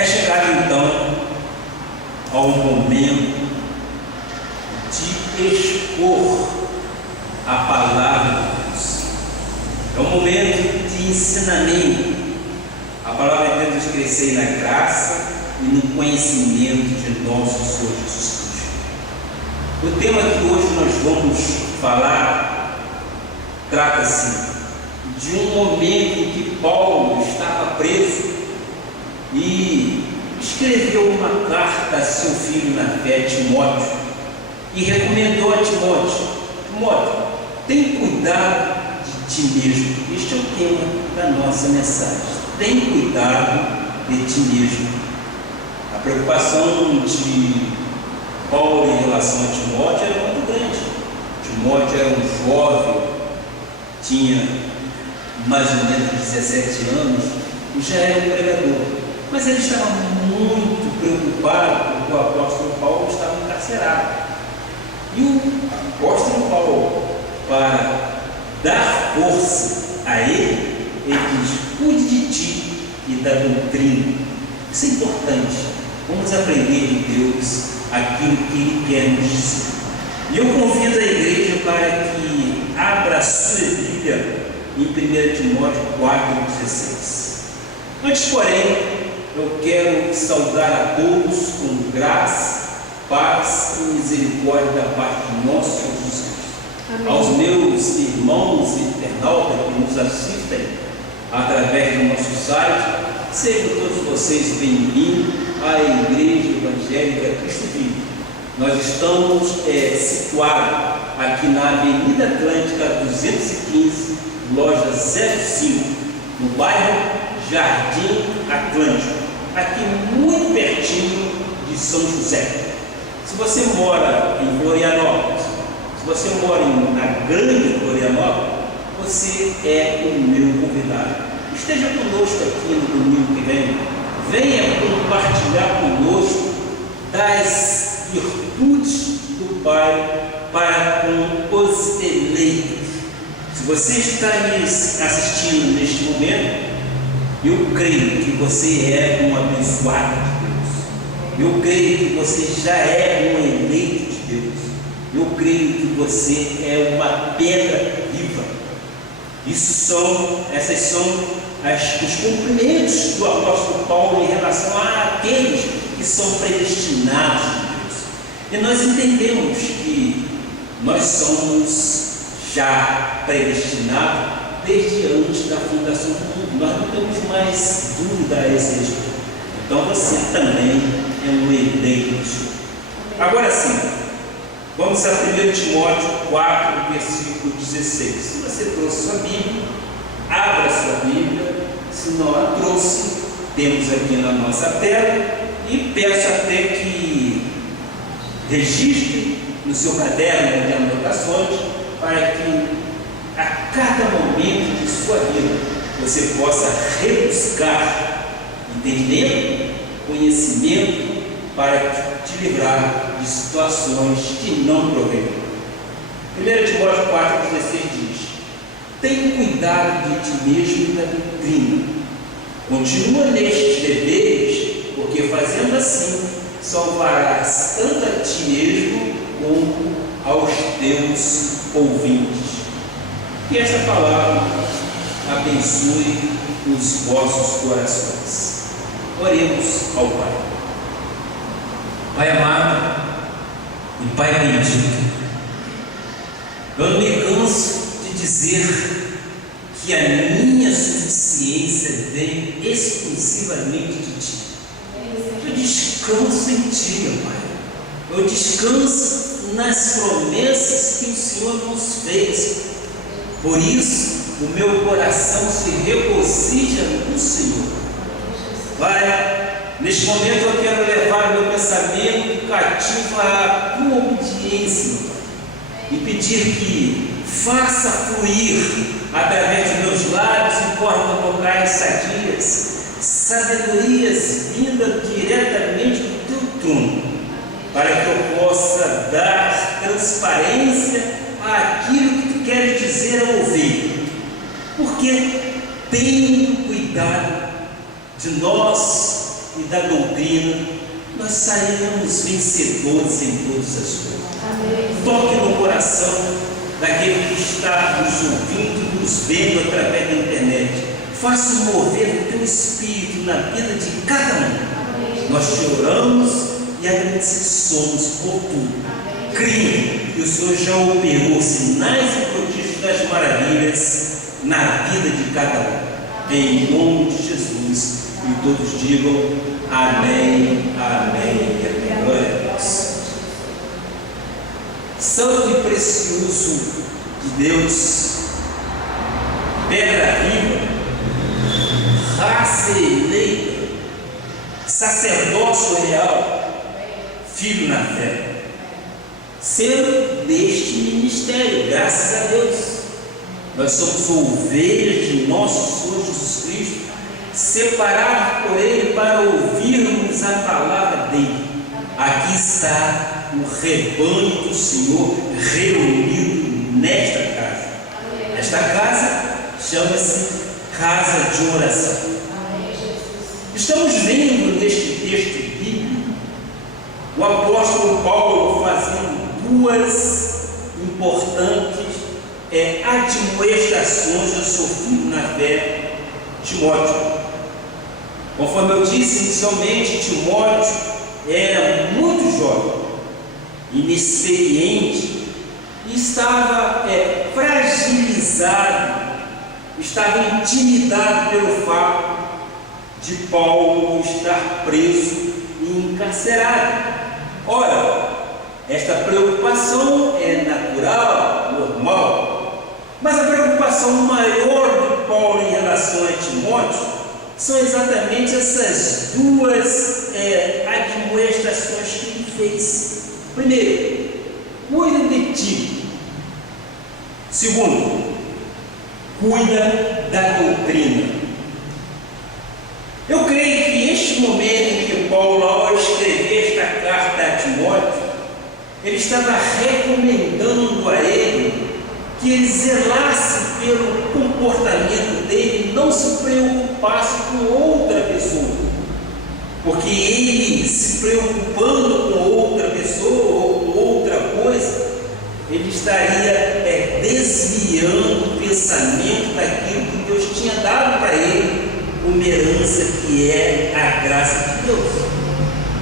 É chegado então ao momento de expor a palavra de Deus. É um momento de ensinamento. A palavra de Deus crescer na graça e no conhecimento de nosso Senhor Jesus Cristo. O tema que hoje nós vamos falar trata-se de um momento em que Paulo estava preso e escreveu uma carta a seu filho na fé, Timóteo, e recomendou a Timóteo: Timóteo, tem cuidado de ti mesmo. Este é o tema da nossa mensagem. Tem cuidado de ti mesmo. A preocupação de Paulo em relação a Timóteo era muito grande. Timóteo era um jovem, tinha mais ou menos 17 anos e já era um pregador. Mas ele estava muito preocupado porque o apóstolo Paulo estava encarcerado. E o apóstolo Paulo, para dar força a ele diz: cuide de ti e da doutrina. Isso é importante. Vamos aprender de Deus aquilo que Ele quer nos dizer. E eu convido a igreja para que abra a sua Bíblia em 1 Timóteo 4,16. Antes, porém, eu quero saudar a todos com graça, paz e misericórdia da parte de nosso Senhor Jesus Cristo. Amém. Aos meus irmãos internautas que nos assistem através do nosso site, sejam todos vocês bem-vindos à Igreja Evangélica Cristo Vivo. Nós estamos situados aqui na Avenida Atlântica 215, loja 05, no bairro Jardim Atlântico, aqui muito pertinho de São José. Se você mora em Florianópolis, se você mora na Grande Florianópolis, você é o meu convidado. Esteja conosco aqui no domingo que vem. Venha compartilhar conosco das virtudes do Pai para com os eleitos. Se você está me assistindo neste momento, eu creio que você é um abençoado de Deus. Eu creio que você já é um eleito de Deus. Eu creio que você é uma pedra viva. Essas são os cumprimentos do apóstolo Paulo em relação àqueles que são predestinados de Deus. E nós entendemos que nós somos já predestinados desde antes da fundação do mundo. Nós não temos mais dúvida a esse respeito. Então você também é um eleito. Agora sim, vamos a 1 Timóteo 4, versículo 16. Se você trouxe sua Bíblia, abra sua Bíblia. Se não a trouxe, temos aqui na nossa tela. E peço até que registre no seu caderno de anotações, para que a cada momento de sua vida você possa rebuscar entendimento, conhecimento, para te livrar de situações que não provêm. 1 Timóteo 4,16 diz: tem cuidado de ti mesmo e da doutrina. Continua nestes deveres, porque fazendo assim salvarás tanto a ti mesmo como aos teus ouvintes. Que esta palavra abençoe os vossos corações. Oremos ao Pai. Pai amado e Pai bendito, eu não me canso de dizer que a minha suficiência vem exclusivamente de Ti. Eu descanso em Ti, meu Pai. Eu descanso nas promessas que o Senhor nos fez. Por isso, o meu coração se regozija no Senhor. Pai, neste momento eu quero levar o meu pensamento cativo à Tua obediência, e pedir que faça fluir através dos meus lábios e cordas vocais sadias, sabedorias vindas diretamente do Teu trono, para que eu possa dar transparência àquilo que Tu queres dizer ao ouvir, porque tenho cuidado de nós e da doutrina, nós sairemos vencedores em todas as coisas. Amém. Toque no coração daquele que está nos ouvindo, nos vendo através da internet. Faça mover o teu espírito na vida de cada um. Amém. Nós te oramos e agradecemos por tudo. Creio que o Senhor já operou sinais e prodígios das maravilhas na vida de cada um. Em nome de Jesus. E todos digam amém, amém e amém. Glória a Deus. Santo e precioso de Deus, pedra viva, raça eleita, sacerdócio real, filho na fé, sendo deste ministério, graças a Deus, nós somos ovelhas de nosso Senhor Jesus Cristo, separados por Ele para ouvirmos a palavra dEle. Aqui está o rebanho do Senhor reunido nesta casa. Esta casa chama-se casa de oração. Estamos vendo neste texto bíblico o apóstolo Paulo fazendo duas importantes admoestações ao seu filho na fé, Timóteo. Conforme eu disse inicialmente, Timóteo era muito jovem, inexperiente e estava fragilizado, estava intimidado pelo fato de Paulo estar preso e encarcerado. Ora, esta preocupação é natural, normal, mas a preocupação maior de Paulo em relação a Timóteo são exatamente essas duas admoestações que ele fez. Primeiro, cuida de ti. Segundo, cuida da doutrina. Eu creio que este momento em que Paulo, ao escrever esta carta a Timóteo, ele estava recomendando a ele que ele zelasse pelo comportamento dele, não se preocupasse com outra pessoa, porque ele se preocupando com outra pessoa ou com outra coisa, ele estaria desviando o pensamento daquilo que Deus tinha dado para ele, uma herança que é a graça de Deus.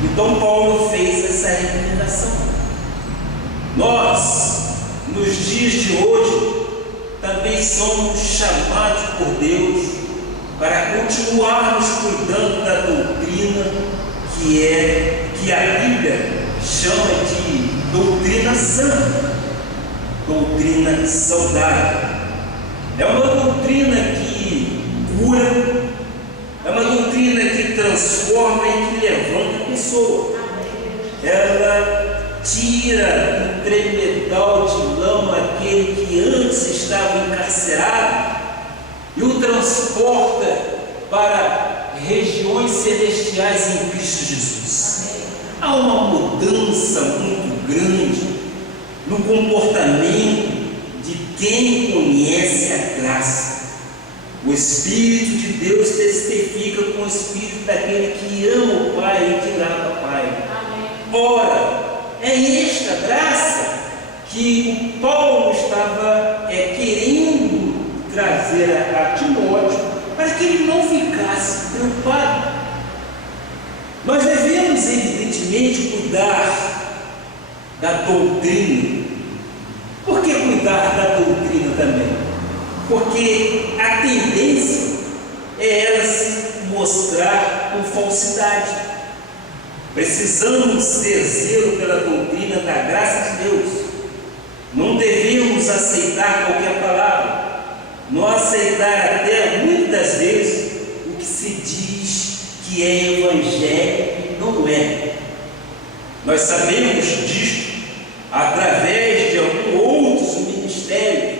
Então Paulo fez essa recomendação. Nós, nos dias de hoje, também somos chamados por Deus para continuarmos cuidando da doutrina que a Bíblia chama de doutrina sã, doutrina saudável. É uma doutrina que cura, é uma doutrina que transforma e que levanta a pessoa. Ela tira do tremedal de lama aquele que antes estava encarcerado e o transporta para regiões celestiais em Cristo Jesus. Há uma mudança muito grande no comportamento de quem conhece a graça. O Espírito de Deus testifica com o Espírito daquele que ama o Pai e que lava o Pai. Ora, é esta graça que o Paulo estava querendo trazer a Timóteo para que ele não ficasse preocupado. Nós devemos, evidentemente, cuidar da doutrina. Por que cuidar da doutrina também? Porque a tendência é ela se mostrar com falsidade. Precisamos ter zelo pela doutrina da graça de Deus. Não devemos aceitar qualquer palavra, não aceitar até muitas vezes o que se diz que é evangelho e não é. Nós sabemos disto através de alguns outros ministérios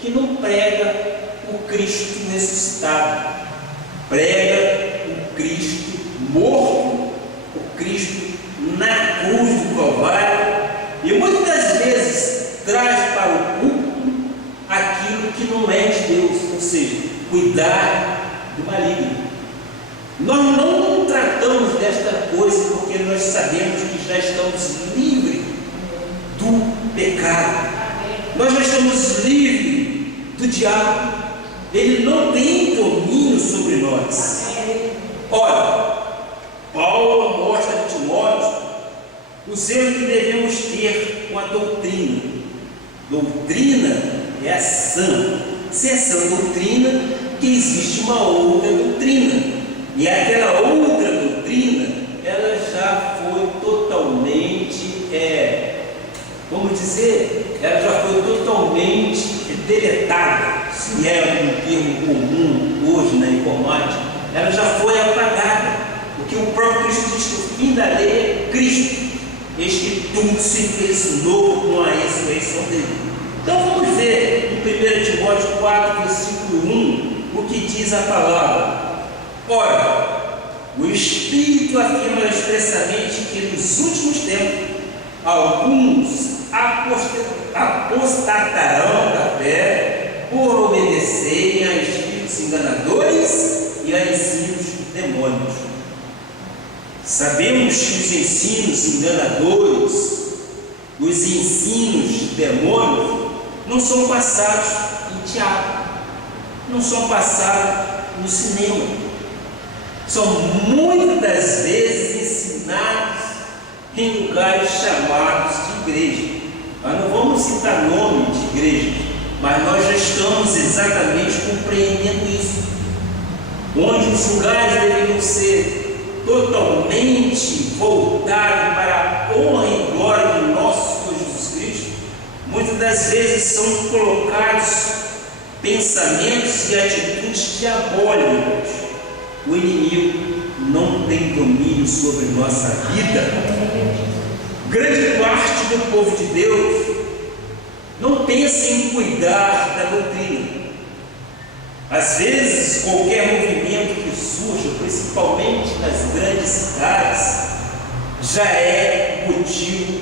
que não prega o Cristo ressuscitado, prega o Cristo morto, o Cristo na cruz do Calvário, e muitas vezes traz para o público aquilo que não é de Deus, ou seja, cuidar do maligno. Nós não tratamos desta coisa porque nós sabemos que já estamos livres do pecado. Nós já estamos livres do diabo. Ele não tem domínio sobre nós. Olha, Paulo mostra a Timóteo o zelo que devemos ter com a doutrina. Doutrina é a sã. Se é sã doutrina, que existe uma outra doutrina. E aquela outra doutrina, ela já foi totalmente, vamos dizer, ela já foi totalmente deletada, se é um termo comum hoje na informática, ela já foi apagada, porque o próprio Cristo diz que o fim da lei é Cristo, eis que tudo se fez novo com a ressurreição dele. Então vamos ver em 1 Timóteo 4, versículo 1, o que diz a palavra. Ora, o Espírito afirma expressamente que nos últimos tempos alguns apostatarão da fé por obedecerem a espíritos enganadores e a ensinos demônios. Sabemos que os ensinos enganadores, os ensinos demônios, não são passados em teatro, não são passados no cinema. São muitas das vezes ensinados em lugares chamados de igreja. Nós não vamos citar nome de igreja, mas nós já estamos exatamente compreendendo isso. Onde os lugares deveriam ser totalmente voltados para a honra e glória de nosso Senhor Jesus Cristo, muitas das vezes são colocados pensamentos e atitudes diabólicas. O inimigo não tem domínio sobre nossa vida. Grande parte do povo de Deus não pensa em cuidar da doutrina. Às vezes, qualquer movimento que surja, principalmente nas grandes cidades, já é motivo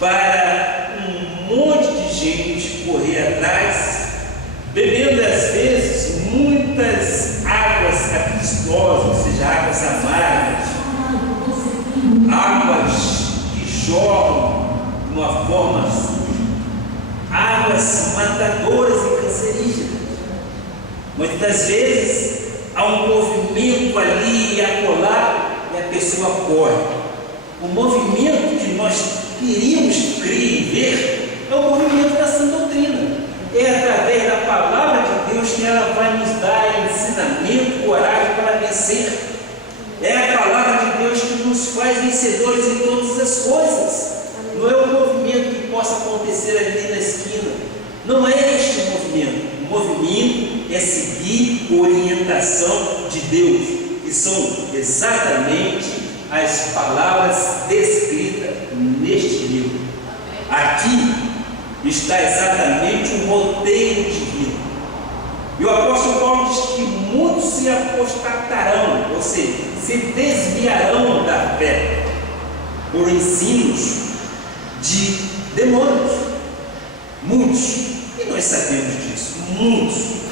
para um monte de gente correr atrás, bebendo às vezes muitas águas capistosas, ou seja, águas amargas, águas que jorram de uma forma suja, águas matadoras e cancerígenas. Muitas das vezes há um movimento ali e acolá e a pessoa corre. O movimento que nós queríamos crer e ver é o movimento da sã doutrina. É através da palavra de Deus que ela vai nos dar ensinamento, coragem para vencer. É a palavra de Deus que nos faz vencedores em todas as coisas. Não é o movimento que possa acontecer ali na esquina. Não é este o movimento. O movimento é seguir a orientação de Deus, que são exatamente as palavras descritas neste livro. Aqui está exatamente o roteiro divino. E o apóstolo Paulo diz que muitos se apostatarão, ou seja, se desviarão da fé por ensinos de demônios. Muitos, e nós sabemos disso, muitos.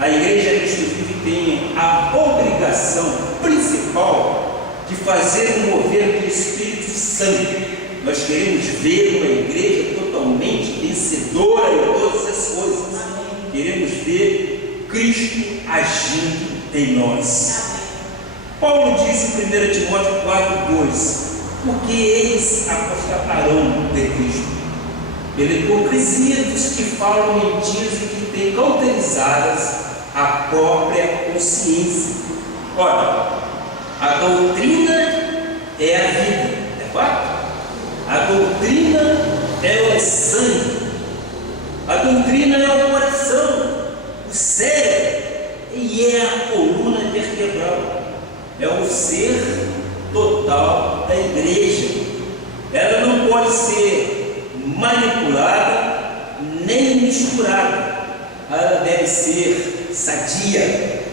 A Igreja Cristo Vive tem a obrigação principal de fazer o mover do Espírito Santo. Nós queremos ver uma igreja totalmente vencedora em todas as coisas. Queremos ver Cristo agindo em nós. Paulo diz em 1 Timóteo 4,2: porque eles apostatarão de Cristo, pela hipocrisia dos que falam mentiras e que têm cauterizadas a própria consciência. Ora, a doutrina é a vida, é fato? A doutrina é o sangue, a doutrina é o coração, o cérebro, e é a coluna vertebral, é o ser total da igreja. Ela não pode ser manipulada nem misturada, ela deve ser sadia,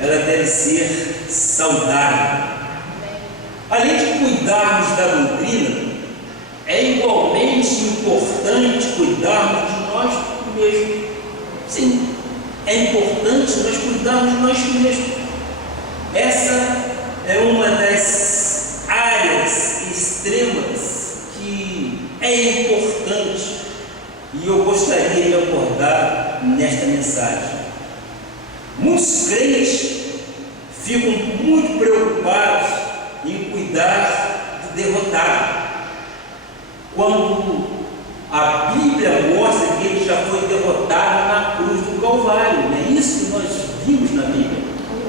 ela deve ser saudável. Além de cuidarmos da doutrina, é igualmente importante cuidarmos de nós mesmos. Sim, é importante nós cuidarmos de nós mesmos. Essa é uma das áreas extremas que é importante e eu gostaria de abordar nesta mensagem. Muitos crentes ficam muito preocupados em cuidar do derrotado, quando a Bíblia mostra que ele já foi derrotado na cruz do Calvário. Não é isso que nós vimos na Bíblia?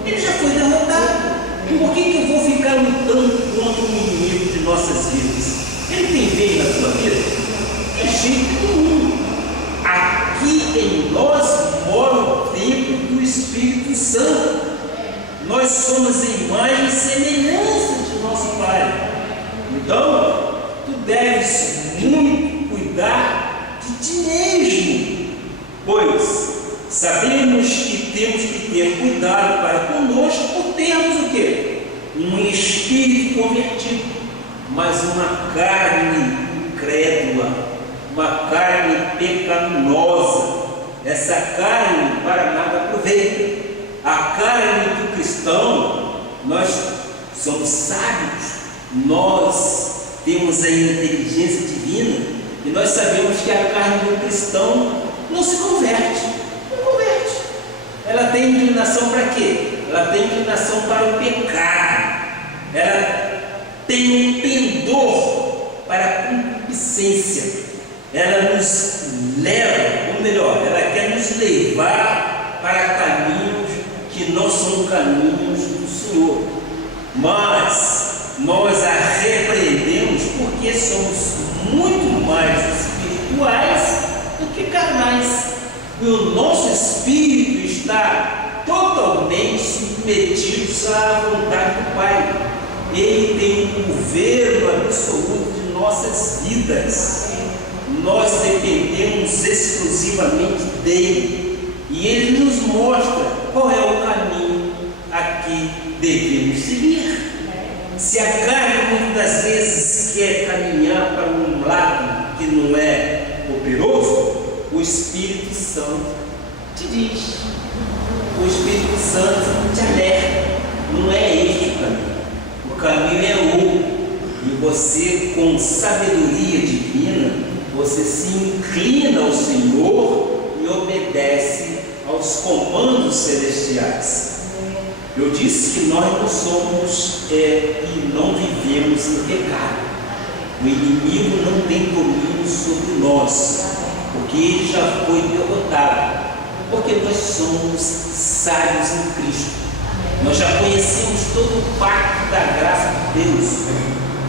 Ele já foi derrotado. Por que eu vou ficar lutando contra o inimigo de nossas vidas? Ele tem vez na sua vida? De jeito nenhum. Aqui em nós mora o templo do Espírito Santo. Nós somos a imagem e semelhança de nosso Pai. Então, tu deves muito cuidar de ti mesmo, pois sabemos que temos que ter cuidado para conosco por termos o quê? Um espírito convertido, mas uma carne incrédula, uma carne pecaminosa. Essa carne para nada aproveita. A carne do cristão, nós somos sábios, nós temos a inteligência divina e nós sabemos que a carne do cristão não se converte. Não converte. Ela tem inclinação para quê? Ela tem inclinação para o pecado. Ela tem um pendor para a concupiscência. Ela nos leva, ou melhor, ela quer nos levar para caminhos que não são caminhos do Senhor. Mas nós a repreendemos porque somos muito mais espirituais do que carnais. E o nosso espírito está totalmente submetido à vontade do Pai. Ele tem o governo absoluto de nossas vidas. Nós dependemos exclusivamente dele. E ele nos mostra qual é o caminho a que devemos seguir. Se a carne muitas das vezes quer caminhar para um lado que não é operoso, o Espírito Santo te diz, o Espírito Santo te alerta, não é este o caminho, o caminho é outro, e você com sabedoria divina, você se inclina ao Senhor e obedece aos comandos celestiais. Eu disse que nós não somos e não vivemos no pecado. O inimigo não tem domínio sobre nós, porque ele já foi derrotado. Porque nós somos sábios em Cristo. Nós já conhecemos todo o pacto da graça de Deus.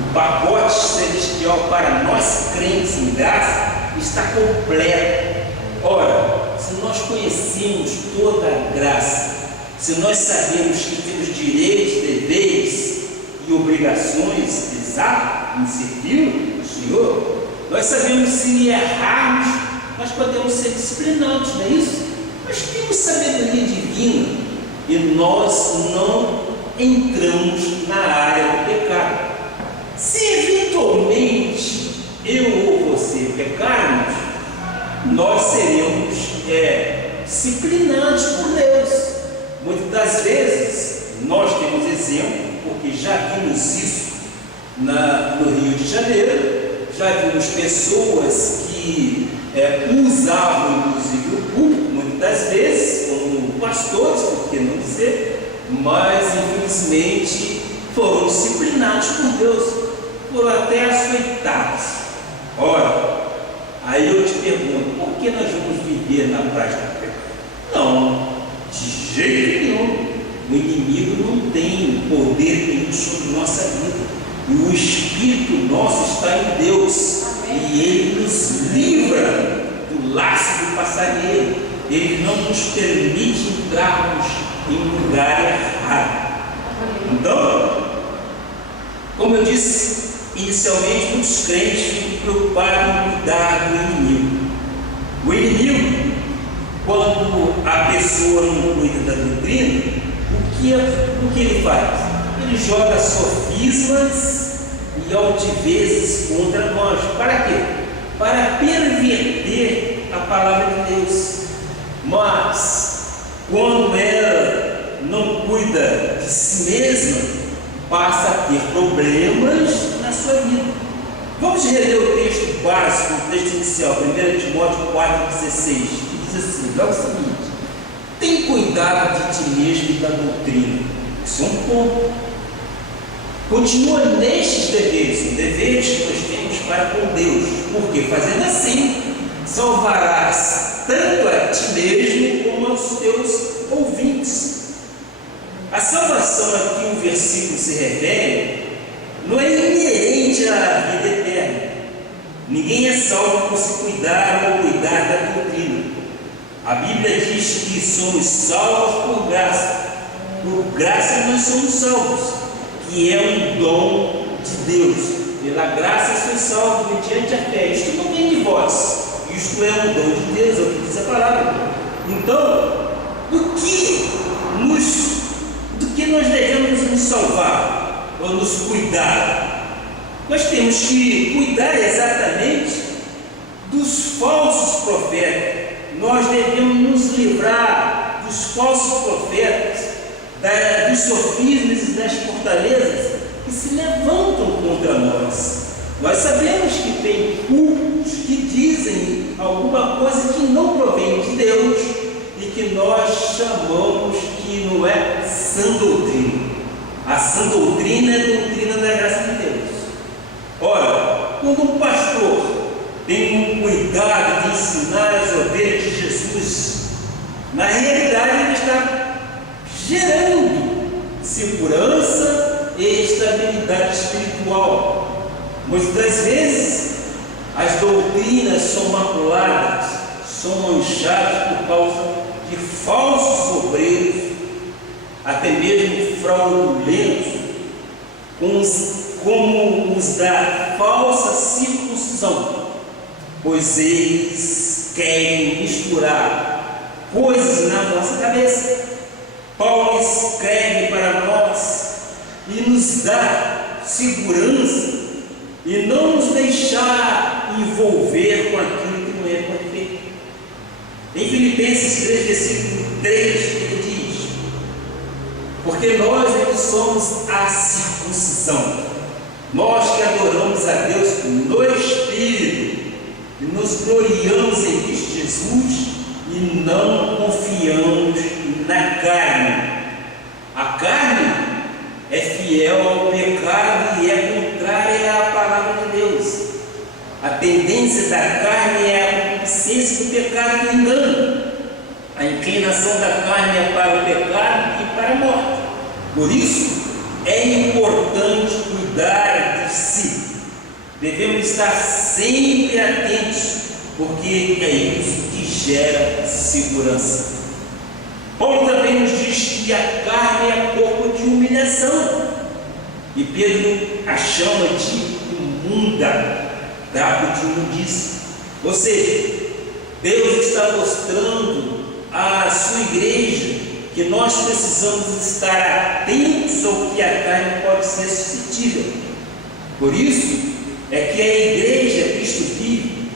O pacote celestial para nós crentes em graça está completo. Ora, se nós conhecemos toda a graça, se nós sabemos que temos direitos, deveres e obrigações, exato, em servir o Senhor, nós sabemos que se errarmos, nós podemos ser disciplinados, não é isso? Nós temos sabedoria divina e nós não entramos na área do pecado. Se eventualmente eu ou você pecarmos, nós seremos disciplinados por Deus. Muitas das vezes nós temos exemplo, porque já vimos isso no Rio de Janeiro, já vimos pessoas que usavam inclusive o púlpito, muitas das vezes, como pastores, por que não dizer, mas infelizmente foram disciplinados por Deus, foram até açoitados. Ora, aí eu te pergunto, por que nós vamos viver na prática do pecado? Não, de jeito nenhum. O inimigo não tem poder nenhum sobre nossa vida. E o Espírito nosso está em Deus. Amém. E Ele nos livra do laço do passarinheiro. Ele não nos permite entrarmos em lugar errado. Então, como eu disse inicialmente, muitos crentes ficam preocupados em cuidar do inimigo. O inimigo, quando a pessoa não cuida da doutrina, o que ele faz? Ele joga sofismas e altivezes contra nós. Para quê? Para perverter a palavra de Deus. Mas, quando ela não cuida de si mesma, passa a ter problemas na sua vida. Vamos reler o texto básico, o texto inicial, 1 Timóteo 4,16, que diz assim: é o seguinte: tem cuidado de ti mesmo e da doutrina. Isso é um ponto. Continua nestes deveres, deveres que nós temos para com Deus, porque fazendo assim, salvarás tanto a ti mesmo como aos teus ouvintes. A salvação a que o versículo se refere não é inerente à vida eterna. Ninguém é salvo por se cuidar ou cuidar da doutrina. A Bíblia diz que somos salvos por graça. Por graça nós somos salvos, que é um dom de Deus. Pela graça sois salvos mediante a fé. Isto não vem de vós, isto é um dom de Deus, é o que diz a palavra. Então, do que nós devemos nos salvar ou nos cuidar? Nós temos que cuidar exatamente dos falsos profetas. Nós devemos nos livrar dos falsos profetas, dos sofismas e das fortalezas que se levantam contra nós. Nós sabemos que tem cultos que dizem alguma coisa que não provém de Deus e que nós chamamos que não é sã doutrina. A sã doutrina é a doutrina da graça de Deus. Ora, quando um pastor tem um cuidado de ensinar as ovelhas de Jesus, na realidade ele está gerando segurança e estabilidade espiritual. Muitas das vezes as doutrinas são maculadas, são manchadas por causa de falsos obreiros, até mesmo fraudulentos, como os da falsa circuncisão, pois eles querem misturar coisas na nossa cabeça. Paulo escreve para nós e nos dá segurança e não nos deixar envolver com aquilo que não é perfeito. Em Filipenses 3, versículo 3, ele diz: porque nós é que somos a circuncisão, nós que adoramos a Deus no Espírito e nos gloriamos em Cristo Jesus e não confiamos na carne. A carne é fiel ao pecado e é contrária à palavra de Deus. A tendência da carne é a concupiscência do pecado e do engano. A inclinação da carne é para o pecado e para a morte. Por isso, é importante cuidar de si. Devemos estar sempre atentos, porque é isso que gera segurança. Paulo também nos diz que a carne é corpo de humilhação, e Pedro a chama de imunda, trapo de imundícia. Ou seja, Deus está mostrando à sua igreja que nós precisamos estar atentos ao que a carne pode ser suscetível. Por isso é que a igreja Cristo vive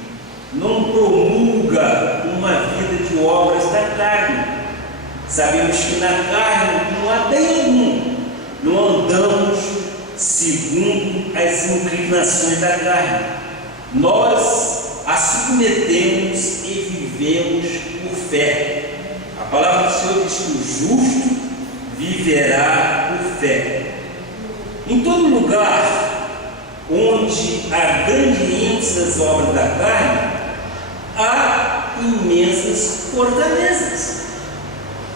não promulga uma vida de obras da carne. Sabemos que na carne não há bem algum, não andamos segundo as inclinações da carne. Nós a submetemos e vivemos por fé. A palavra do Senhor diz que o justo viverá por fé. Em todo lugar onde há grande ênfase das obras da carne, há imensas fortalezas.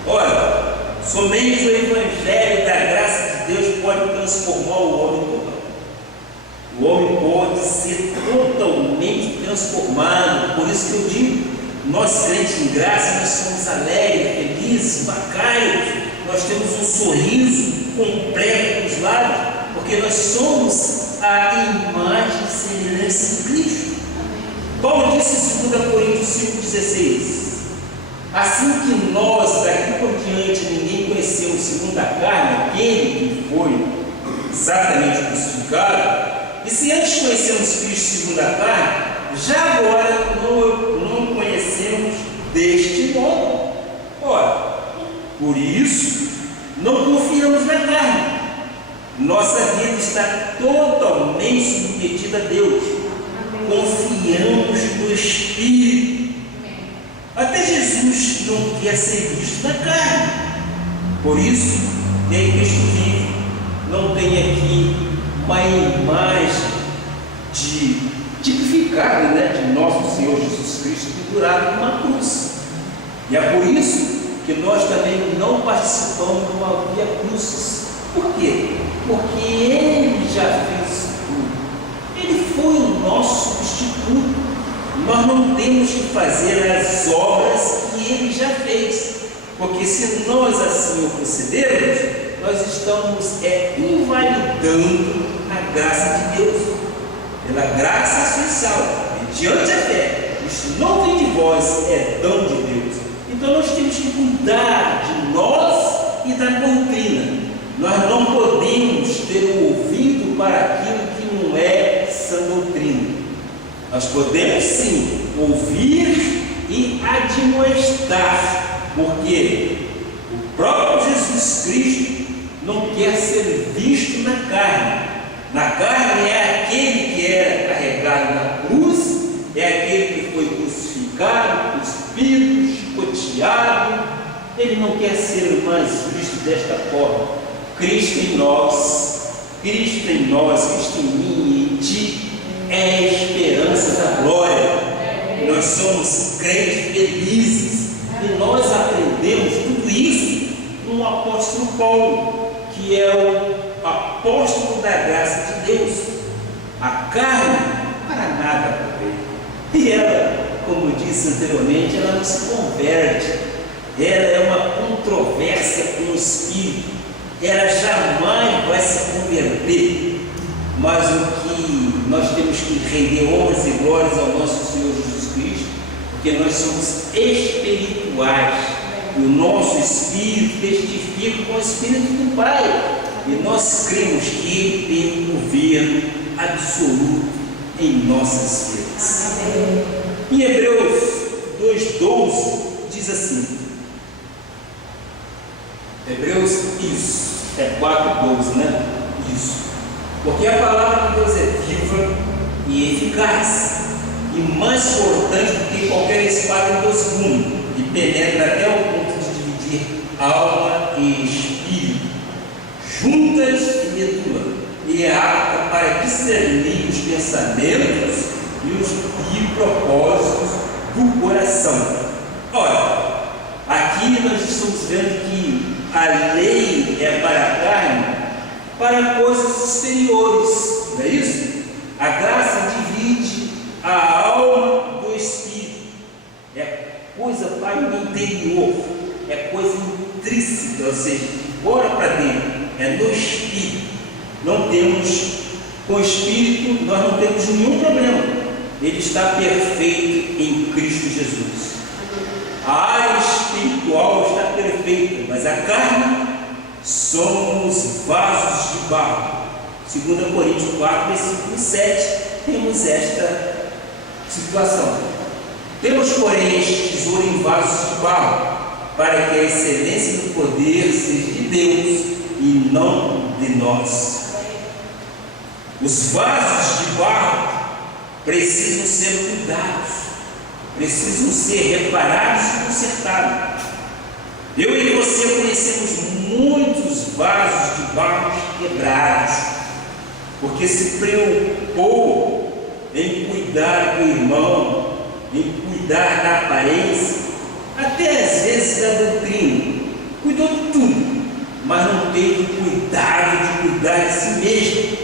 Ora, somente o Evangelho da graça de Deus pode transformar o homem total. O homem pode ser totalmente transformado. Por isso que eu digo, nós crentes em graça, nós somos alegres, felizes, bacaios, nós temos um sorriso completo nos lábios, porque nós somos a imagem e semelhança de Cristo. Paulo disse em 2 Coríntios 5,16: assim que nós daqui por diante ninguém conhecemos segundo a carne aquele que foi exatamente crucificado, e se antes conhecemos Cristo segundo a carne, já agora não conhecemos deste modo. Ora, por isso não confiamos na carne. Nossa visto a Deus, confiamos no Espírito. Até Jesus não quer ser visto na carne, por isso que em Cristo vive. Não tem aqui uma imagem tipificada, de nosso Senhor Jesus Cristo pendurado numa cruz. E é por isso que nós também não participamos de uma via crucis. Por quê? Porque Ele já fez tudo. Ele foi o nosso substituto. Nós não temos que fazer as obras que Ele já fez, porque se nós assim o procedermos, nós estamos invalidando a graça de Deus. Pela graça sois salvos, mediante a fé. Isso não vem de vós, é dom de Deus. Então nós temos que cuidar de nós e da doutrina. Nós não podemos ter um ouvido para aquilo que não é sã doutrina. Nós podemos sim ouvir e admoestar, porque o próprio Jesus Cristo não quer ser visto na carne. Na carne é aquele que era carregado na cruz, é aquele que foi crucificado, cuspido, chicoteado. Ele não quer ser mais visto desta forma. Cristo em nós, Cristo em mim e em ti é a esperança da glória. Nós somos crentes felizes e nós aprendemos tudo isso no apóstolo Paulo, que é o apóstolo da graça de Deus. A carne para nada provei. E ela, como eu disse anteriormente, ela não se converte. Ela é uma controvérsia com o Espírito. Ela jamais vai se converter. Mas o que nós temos que render honras e glórias ao nosso Senhor Jesus Cristo, porque nós somos espirituais. E o nosso Espírito testifica com o Espírito do Pai. E nós cremos que Ele tem um governo absoluto em nossas vidas. Amém. Em Hebreus 2,12 diz assim, Hebreus, isso, é 4,12, Isso. Porque a palavra de Deus é viva e eficaz, e mais cortante do que qualquer espada de dois gumes, e penetra até o ponto de dividir alma e espírito, juntas e medula, e é apta para discernir os pensamentos e propósitos do coração. Ora, aqui nós estamos vendo que a lei é para a carne, para coisas exteriores, não é isso? A graça divide a alma do espírito, é coisa para o interior, é coisa intrínseca, ou seja, de fora para dentro, é no espírito. Não temos, com o espírito, nós não temos nenhum problema, ele está perfeito em Cristo Jesus. A área espiritual está perfeita, mas a carne somos vasos de barro. 2 Coríntios 4, versículo 7, temos esta situação. Temos, porém, este tesouro em vasos de barro, para que a excelência do poder seja de Deus e não de nós. Os vasos de barro precisam ser cuidados, precisam ser reparados e consertados. Eu e você conhecemos muitos vasos de barro quebrados, porque se preocupou em cuidar do irmão, em cuidar da aparência, até às vezes da doutrina, cuidou de tudo, mas não teve cuidado de cuidar de si mesmo.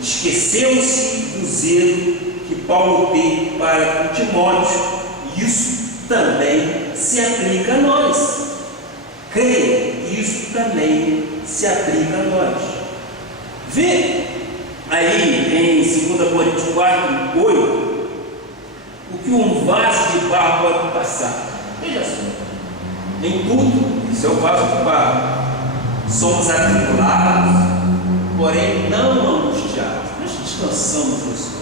Esqueceu-se do zelo que Paulo teve para com Timóteo. Isso também se aplica a nós. Creia, isso também se aplica a nós. Vê aí em 2 Coríntios 4, 8, o que um vaso de barro pode passar. Veja só, em tudo, isso é o vaso de barro. Somos atribulados, porém não angustiados. Nós descansamos no Senhor.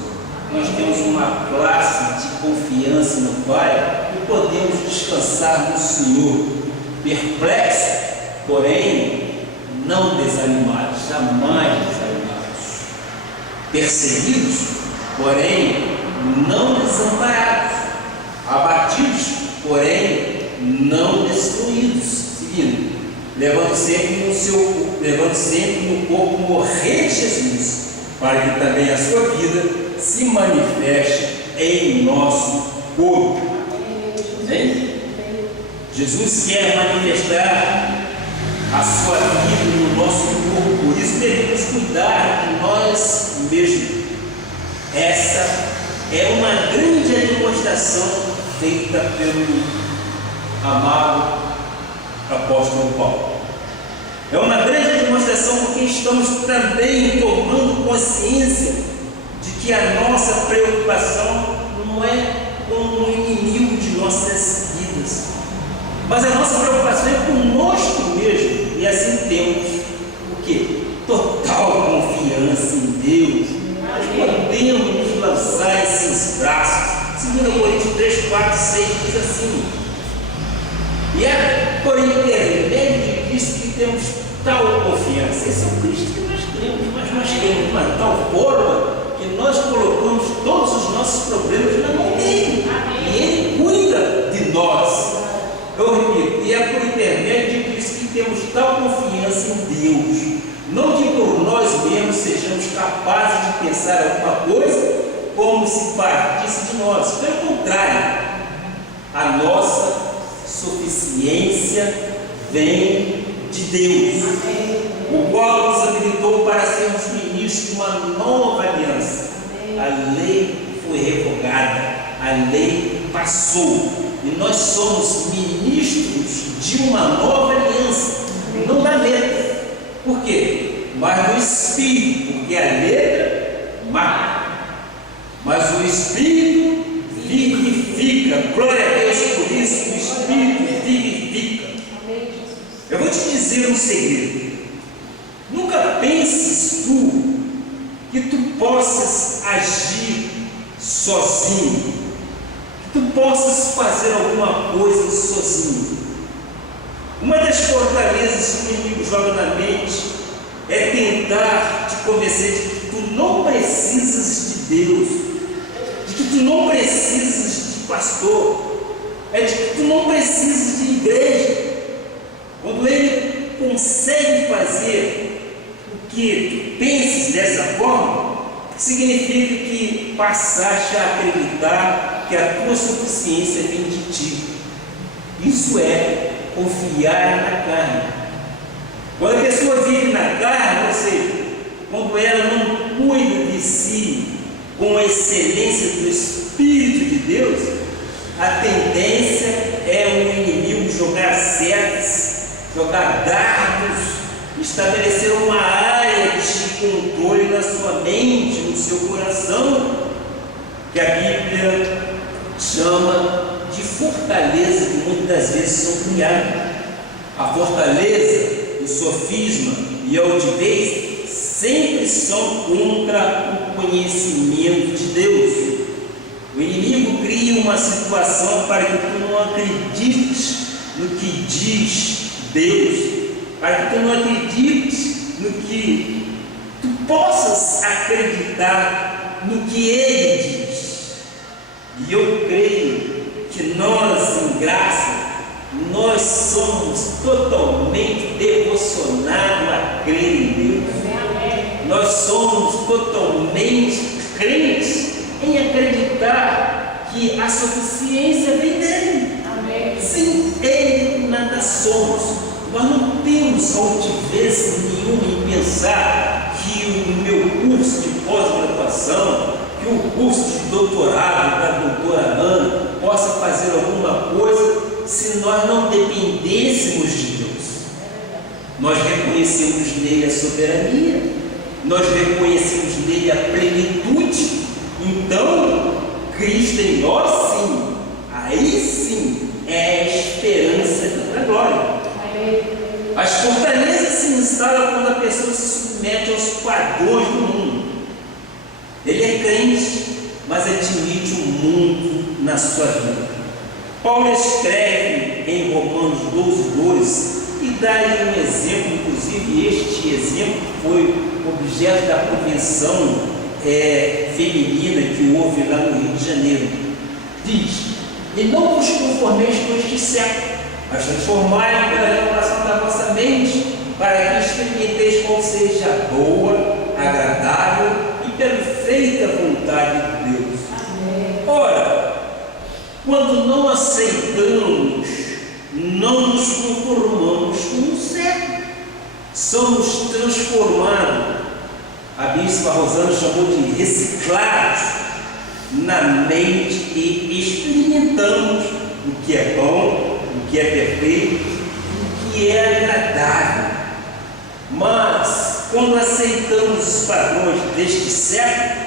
Nós temos uma classe de confiança no Pai e podemos descansar no Senhor. Perplexos, porém não desanimados, jamais desanimados. Perseguidos, porém não desamparados, abatidos, porém não destruídos. Seguindo, levando sempre no corpo morrer de Jesus, para que também a sua vida se manifeste em nosso corpo. Amém? Jesus quer manifestar a sua vida no nosso corpo, por isso devemos cuidar de nós mesmos. Essa é uma grande demonstração feita pelo amado apóstolo Paulo. É uma grande demonstração porque estamos também tomando consciência de que a nossa preocupação não é com o inimigo de nossas vidas, mas a nossa preocupação é conosco mesmo, e assim temos o quê? Total confiança em Deus. Nós podemos nos lançar em seus braços. 2 Coríntios 3, 4, 6 diz assim: e é por intermédio de Cristo que temos tal confiança. Esse é o Cristo que nós temos, mas nós temos uma tal forma que nós colocamos todos os nossos problemas na mão dele, e ele cuida de nós. Eu repito, e é por intermédio de Cristo que temos tal confiança em Deus, não que por nós mesmos sejamos capazes de pensar alguma coisa como se partisse de nós. Pelo contrário, a nossa suficiência vem de Deus, o qual nos habilitou para sermos ministros de uma nova aliança. A lei foi revogada, a lei passou, e nós somos ministros de uma nova aliança, não da letra. Por quê? Mas do Espírito, porque a letra mata, mas o Espírito vivifica. Glória a Deus por isso, o Espírito vivifica. Eu vou te dizer um segredo: nunca penses tu que tu possas agir sozinho, que tu possas fazer alguma coisa sozinho. Uma das fortalezas que o inimigo joga na mente é tentar te convencer de que tu não precisas de Deus, de que tu não precisas de pastor, de que tu não precisas de igreja. Quando ele consegue fazer o que tu penses dessa forma, significa que passaste a acreditar que a tua suficiência vem de ti. Isso é confiar na carne. Quando a pessoa vive na carne, ou seja, quando ela não cuida de si com a excelência do Espírito de Deus, a tendência é o inimigo jogar setas, jogar dardos, estabelecer uma área de controle na sua mente, no seu coração, que a Bíblia chama de fortaleza, que muitas das vezes são criadas. A fortaleza, o sofisma e a altivez sempre são contra o conhecimento de Deus. O inimigo cria uma situação para que tu não acredites no que diz Deus, para que tu não acredites no que tu possas acreditar no que Ele diz. E eu creio que nós, em graça, nós somos totalmente devocionados a crer em Deus. Nós somos totalmente crentes em acreditar que a suficiência vem dele. Sem ele nada somos. Nós não temos altivez nenhuma em pensar que o meu curso de pós-graduação, que o curso de doutorado da doutora Ana possa fazer alguma coisa se nós não dependêssemos de Deus. Nós reconhecemos nele a soberania, nós reconhecemos nele a plenitude. Então, Cristo em nós, sim, aí sim é a esperança da glória. As fortalezas se instalam quando a pessoa se submete aos padrões do mundo. Ele é crente, mas admite o mundo na sua vida. Paulo escreve em Romanos 12:2 e dá aí um exemplo, inclusive este exemplo foi objeto da convenção feminina que houve lá no Rio de Janeiro. Diz: e não vos conformeis com este século, mas transformai pela renovação da vossa mente, para que experimenteis qual seja a boa, agradável e perfeita vontade de Deus. Amém. Ora, quando não aceitamos, não nos conformamos com o século, somos transformados. A bispa Rosana chamou de reciclados na mente e experimentamos o que é bom, o que é perfeito, o que é agradável. Mas, quando aceitamos os padrões deste século,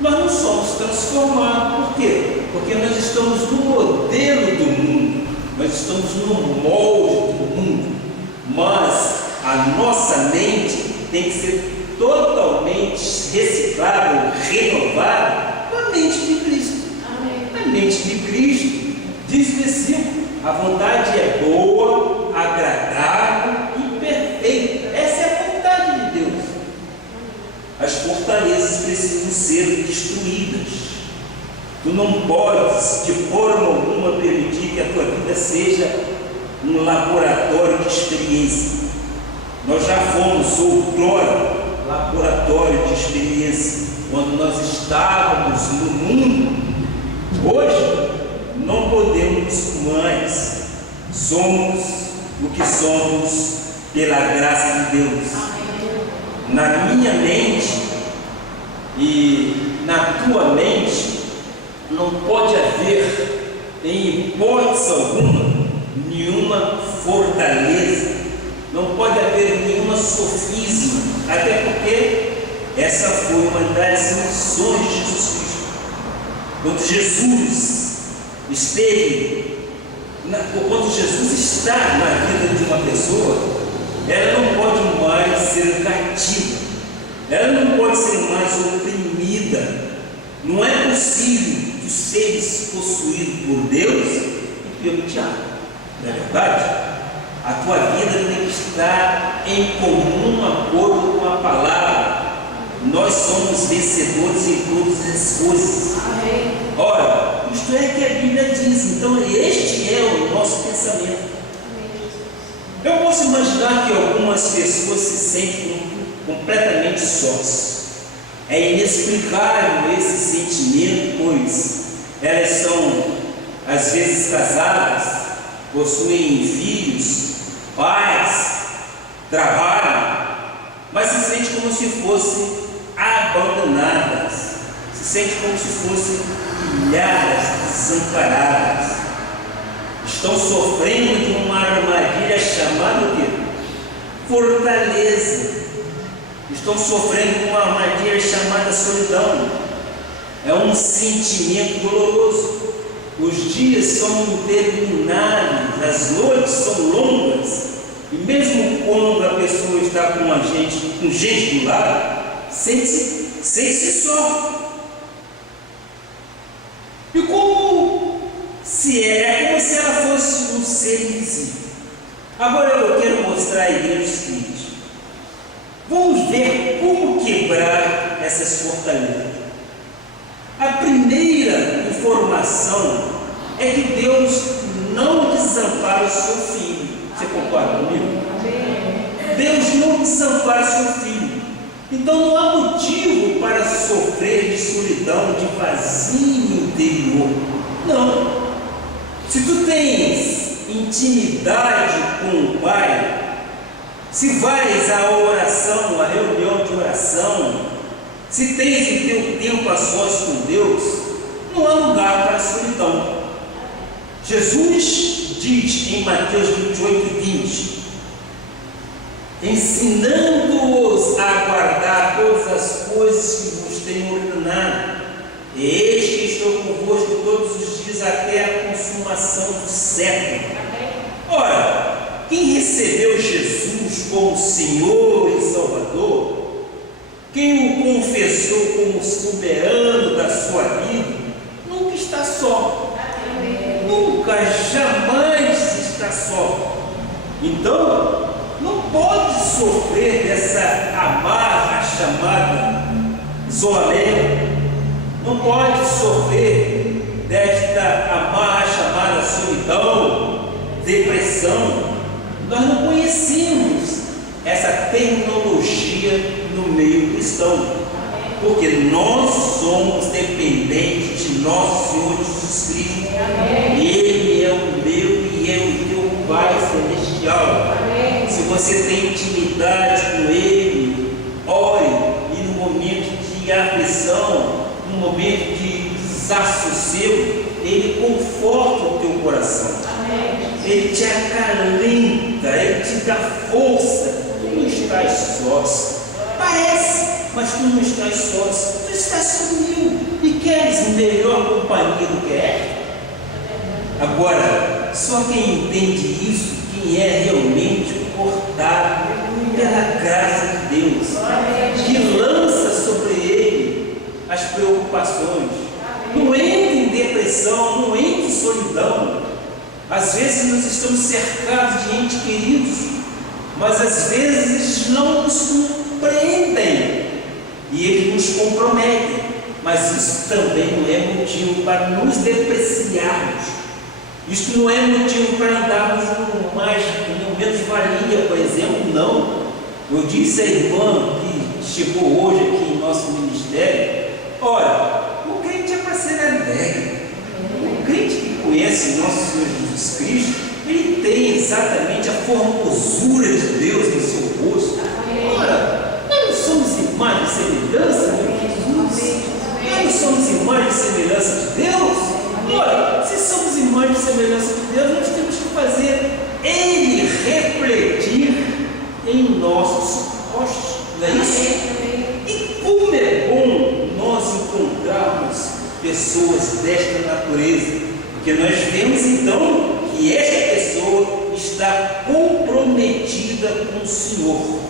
nós não somos transformados. Por quê? Porque nós estamos no modelo do mundo, nós estamos no molde do mundo. Mas a nossa mente tem que ser totalmente reciclada, renovada com a mente de Cristo. Amém. A mente de Cristo, diz o versículo, a vontade é boa, agradável e perfeita. Essa é a vontade de Deus. As fortalezas precisam ser destruídas. Tu não podes, de forma alguma, permitir que a tua vida seja um laboratório de experiência. Nós já fomos outrora laboratório de experiência quando nós estávamos no mundo. Hoje não podemos mais. Somos o que somos pela graça de Deus. Na minha mente e na tua mente não pode haver, em hipótese alguma, nenhuma fortaleza. Não pode haver nenhuma sofisma, até porque essa foi uma das missões de Jesus Cristo. Quando Jesus esteve, quando Jesus está na vida de uma pessoa, ela não pode mais ser cativa, ela não pode ser mais oprimida. Não é possível que seres possuídos por Deus e pelo diabo. Não é verdade? A tua vida tem que estar em comum acordo com a palavra. Nós somos vencedores em todas as coisas. Amém. Ora, isto é que a Bíblia diz. Então este é o nosso pensamento. Amém. Eu posso imaginar que algumas pessoas se sentem completamente sós. É inexplicável esse sentimento, pois elas são às vezes casadas, possuem filhos, pais, trabalham, mas se sente como se fossem abandonadas, se sente como se fossem humilhadas, desamparadas. Estão sofrendo de uma armadilha chamada o quê? Fortaleza. Estão sofrendo de uma armadilha chamada solidão. É um sentimento doloroso. Os dias são intermináveis, as noites são longas, e mesmo quando a pessoa está com gente do lado, sente-se só. E como se é como se ela fosse um ser invisível. Agora eu quero mostrar à igreja o seguinte: vamos ver como quebrar essas fortalezas. A primeira informação é que Deus não desampara o seu filho. Você concorda comigo? Deus não desampara o seu filho. Então não há motivo para sofrer de solidão, de vazio interior. Não. Se tu tens intimidade com o Pai, se vais à oração, à reunião de oração, se tens o teu tempo a sós com Deus, não há lugar para a solidão. Jesus diz em Mateus 28:20: ensinando-os a guardar todas as coisas que vos tenho ordenado, eis que estou convosco todos os dias até a consumação do século. Ora, quem recebeu Jesus como Senhor e Salvador, quem o confessou como soberano da sua vida, nunca está só. Nunca, jamais está só. Então, não pode sofrer dessa amarra chamada isolamento, não pode sofrer desta amarra chamada solidão, depressão. Nós não conhecemos essa terminologia no meio cristão, porque nós somos dependentes de nosso Senhor Jesus Cristo. Ele é o meu e é o teu Pai Celestial. Se você tem intimidade com Ele, ore, e no momento de aflição, no momento de desassossego, Ele conforta o teu coração. Ele te acalenta, Ele te dá força. Tu não estás sós. Parece, mas tu não estás sós. Tu estás sozinho e queres melhor companhia do que esta. Agora, só quem entende isso, quem é realmente cortado pela graça de Deus, que lança sobre ele as preocupações, não entra em depressão, não entra em solidão. Às vezes nós estamos cercados de entes queridos, mas às vezes não nos compreendem e eles nos comprometem, mas isso também não é motivo para nos depreciarmos. Isso não é motivo para andarmos com menos-valia, por exemplo, não. Eu disse à irmã que chegou hoje aqui em nosso ministério, olha, o crente é para ser alegre. O crente que conhece nosso Senhor Jesus Cristo, ele tem exatamente a formosura de Deus no seu rosto. Ora, nós não somos imagem e semelhança de Jesus? Nós não somos imagem e semelhança de Deus? Ora, se somos imagem e semelhança de Deus, nós temos que fazer Ele refletir em nossos rostos, não é isso? E como é bom nós encontrarmos pessoas desta natureza, porque nós vemos então que esta pessoa está comprometida com o Senhor.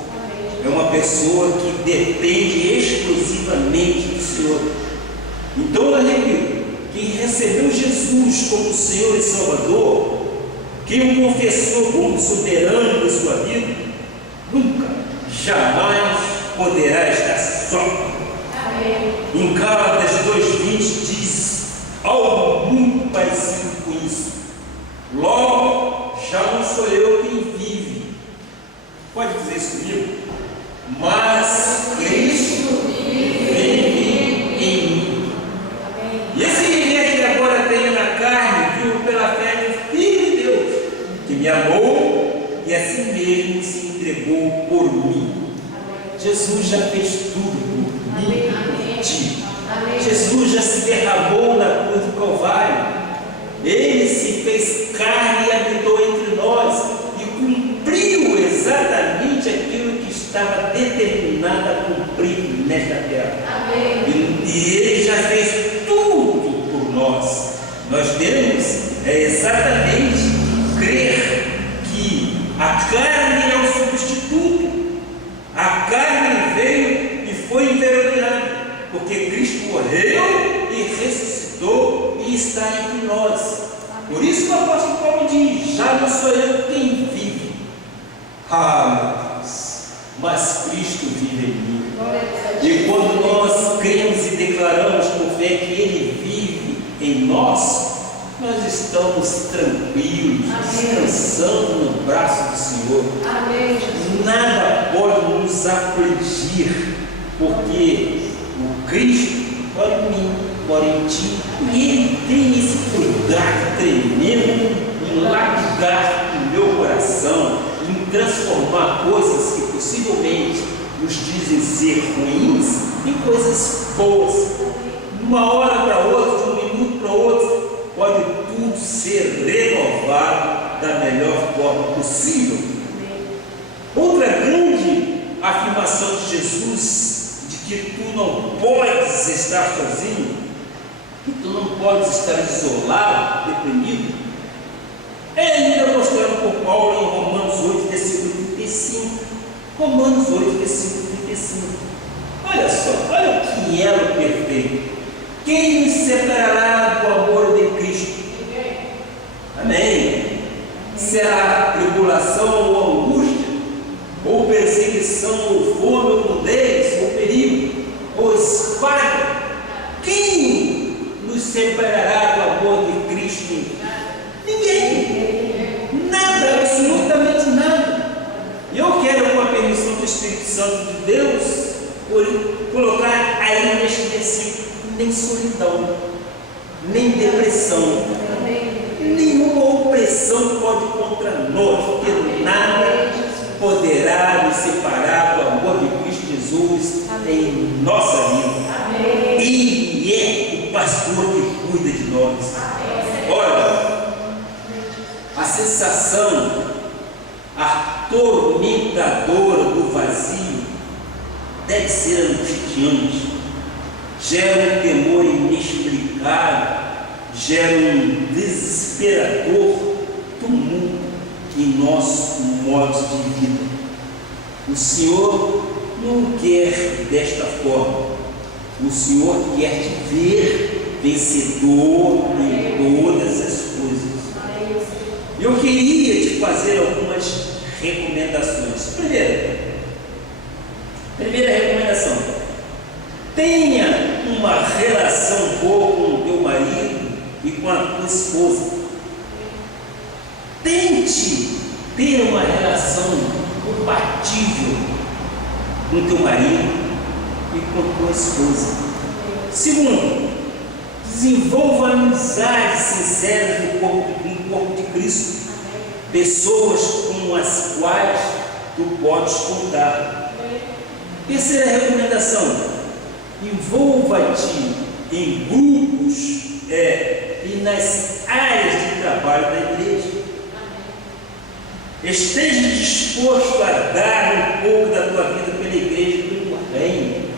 É uma pessoa que depende exclusivamente do Senhor. Então, eu repito, quem recebeu Jesus como Senhor e Salvador, quem o confessou como soberano da sua vida, nunca, jamais poderá estar só. Em Gálatas 2:20 diz algo muito parecido com isso. Logo, já não sou eu quem vive. Pode dizer isso comigo? Mas Cristo vive em mim. E esse viver que agora tenho na carne, vivo pela fé no Filho de Deus, que me amou e assim mesmo se entregou por mim. Jesus já fez tudo por mim e por ti. Jesus já se derramou na cruz do Calvário. Ele se fez carne e habitou entre nós e cumpriu exatamente aquilo que estava determinado a cumprir nesta terra. E ele já fez tudo por nós. Nós temos exatamente crer que a carne é o substituto. A carne veio e foi envergonhada, porque Cristo morreu e ressuscitou e está entre nós. Por isso que o apóstolo Paulo diz: já não sou eu quem vive, meu Deus, mas Cristo vive em mim. E quando nós cremos e declaramos com fé que Ele vive em nós, nós estamos tranquilos, descansando no braço do Senhor. Nada pode nos afligir, porque o Cristo mora em mim, mora em ti, e Ele tem esse cuidado tremendo em lapidar o meu coração, em transformar coisas que possivelmente nos dizem ser ruins em coisas boas. De uma hora para outra, de um minuto para outro, pode tudo ser renovado da melhor forma possível. Outra grande afirmação de Jesus, de que tu não podes estar sozinho, que tu não podes estar isolado, deprimido, é ainda mostrado por Paulo em Romanos 8, versículo 35. Romanos 8, versículo 35. Olha só, olha que elo perfeito. Quem nos separará do amor de Cristo? Amém. Será tribulação ou angústia, ou perseguição, ou fome, ou nudez, ou perigo, ou Deus Pai. Quem nos separará do amor de Cristo? Ninguém. Nada, absolutamente nada. E eu quero, com a permissão do Espírito Santo de Deus, colocar aí neste versículo: nem solidão, nem depressão, nenhuma opressão pode contra nós, porque nada poderá nos separar do amor de Cristo Jesus em nossa vida. Ele é o pastor que cuida de nós. Olha, a sensação atormentadora do vazio deve ser angustiante, gera um temor inexplicável, gera um desesperador tumulto em nosso modo de vida. O Senhor não quer desta forma. O Senhor quer te ver vencedor em todas as coisas. Eu queria te fazer algumas recomendações. Primeira recomendação: tenha uma relação boa com o teu marido e com a tua esposa. Tente ter uma relação compatível com o teu marido e com a tua esposa. Segundo, desenvolva amizades sinceras no corpo de Cristo, pessoas com as quais tu podes contar. Terceira recomendação: envolva-te em grupos e nas áreas de trabalho da igreja. Esteja disposto a dar um pouco da tua vida pela igreja e pelo reino.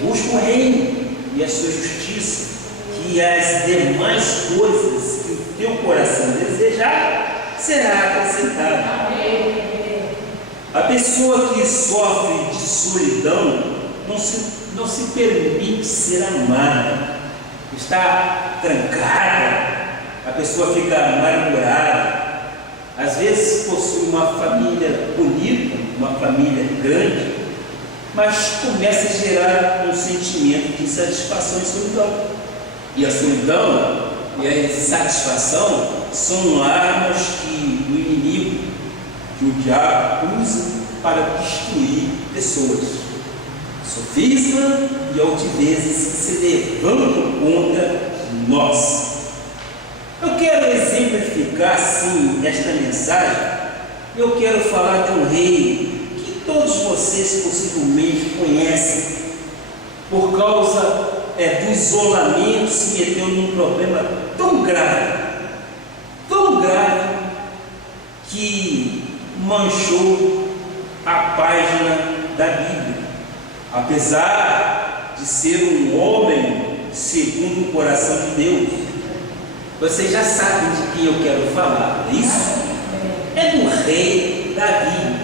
Busca o reino e a sua justiça, que as demais coisas que o teu coração desejar será acrescentada. A pessoa que sofre de solidão não se permite ser amada, está trancada, a pessoa fica amargurada. Às vezes possui uma família bonita, uma família grande, mas começa a gerar um sentimento de insatisfação e solidão. E a solidão e a insatisfação são armas que o inimigo, que o diabo usa para destruir pessoas. Sofisma e altivezes que se levantam contra nós. Eu quero exemplificar sim esta mensagem. Eu quero falar de um rei que todos vocês possivelmente conhecem. Por causa do isolamento, se meteu num problema tão grave que manchou a página da Bíblia. Apesar de ser um homem segundo o coração de Deus, vocês já sabem de quem eu quero falar, não é isso? É do rei Davi.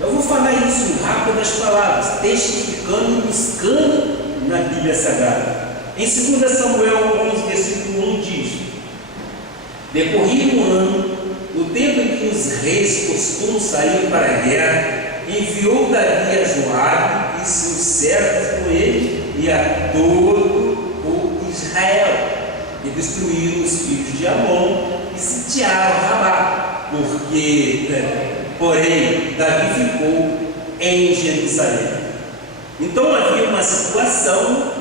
Eu vou falar isso em rápidas palavras, testificando e buscando na Bíblia Sagrada. Em 2 Samuel 11, versículo 1 diz: decorrido um ano, no tempo em que os reis costumam sair para a guerra, enviou Davi a Joabe e seus servos com ele e a todo o Israel, e destruíram os filhos de Amon e sitiaram Rabá, porém Davi ficou em Jerusalém. Então havia uma situação,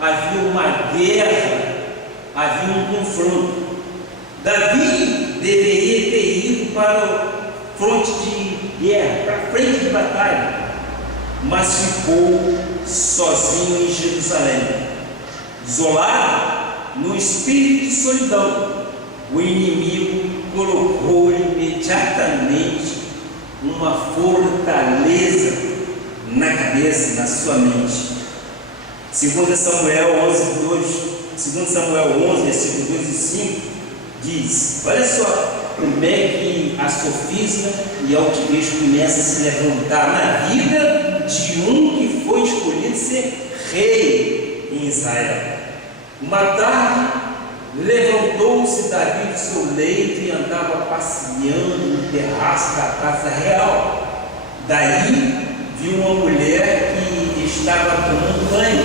havia uma guerra, havia um confronto. Davi deveria ter ido para o fronte de guerra, para a frente de batalha, mas ficou sozinho em Jerusalém, isolado, no espírito de solidão. O inimigo colocou imediatamente uma fortaleza na cabeça, na sua mente. 2 Samuel 11, versículo 2 e 5 diz: olha só como é que a sofisma e a altivez começa a se levantar na vida de um que foi escolhido ser rei em Israel. Uma tarde, levantou-se Davi do seu leito e andava passeando no terraço da casa real. Daí viu uma mulher que estava tomando banho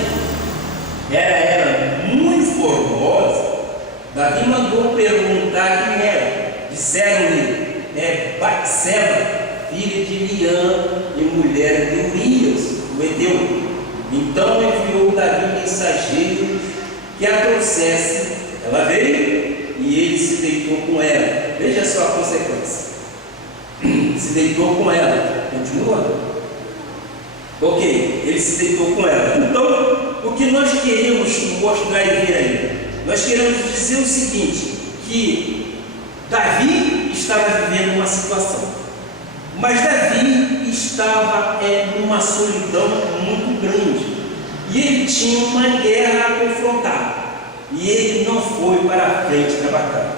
era ela muito formosa, Davi mandou perguntar quem era. Disseram-lhe: é Batseba, filha de Eliã e mulher de Urias, o Hedeu. Então enviou Davi mensageiros que a trouxesse. Ela veio e ele se deitou com ela. Veja só a consequência. Se deitou com ela. Continua? Ok, ele se deitou com ela. Então, o que nós queremos mostrar e ver aí? Nós queremos dizer o seguinte, que Davi estava vivendo uma situação, mas Davi estava numa solidão muito grande, e ele tinha uma guerra a confrontar, e ele não foi para a frente da batalha.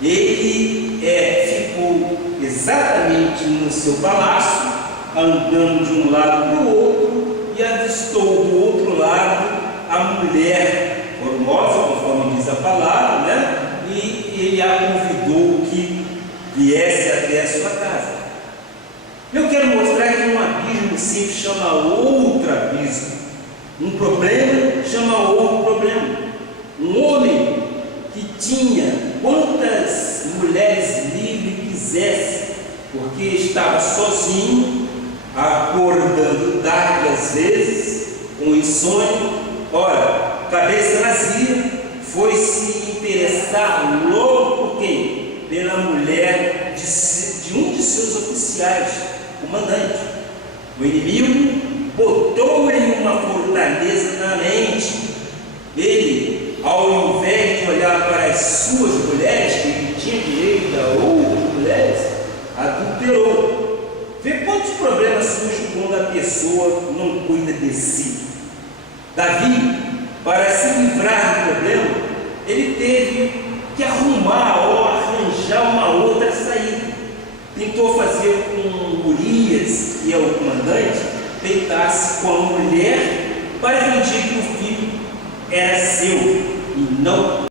Ele ficou exatamente no seu palácio, andando de um lado para o outro, e avistou do outro lado a mulher formosa, conforme diz a palavra, né? E ele a convidou que viesse até a sua casa. Eu quero mostrar que um abismo sempre chama outro abismo, um problema chama outro problema. Um homem que tinha quantas mulheres livres quisesse, porque estava sozinho, acordando tarde às vezes, com insônia, ora, cabeça vazia, foi se interessar logo por quem? Pela mulher de um de seus oficiais, comandante. O inimigo botou-lhe uma fortaleza na mente. Ele, ao invés de olhar para as suas mulheres, que ele tinha direito a outras mulheres, adulterou. Vê quantos problemas surgem quando a pessoa não cuida de si. Davi, para se livrar do problema, ele teve que arrumar ou arranjar uma outra saída. Tentou fazer com Urias, que é o comandante, deitasse com a mulher para fingir que o filho era seu e não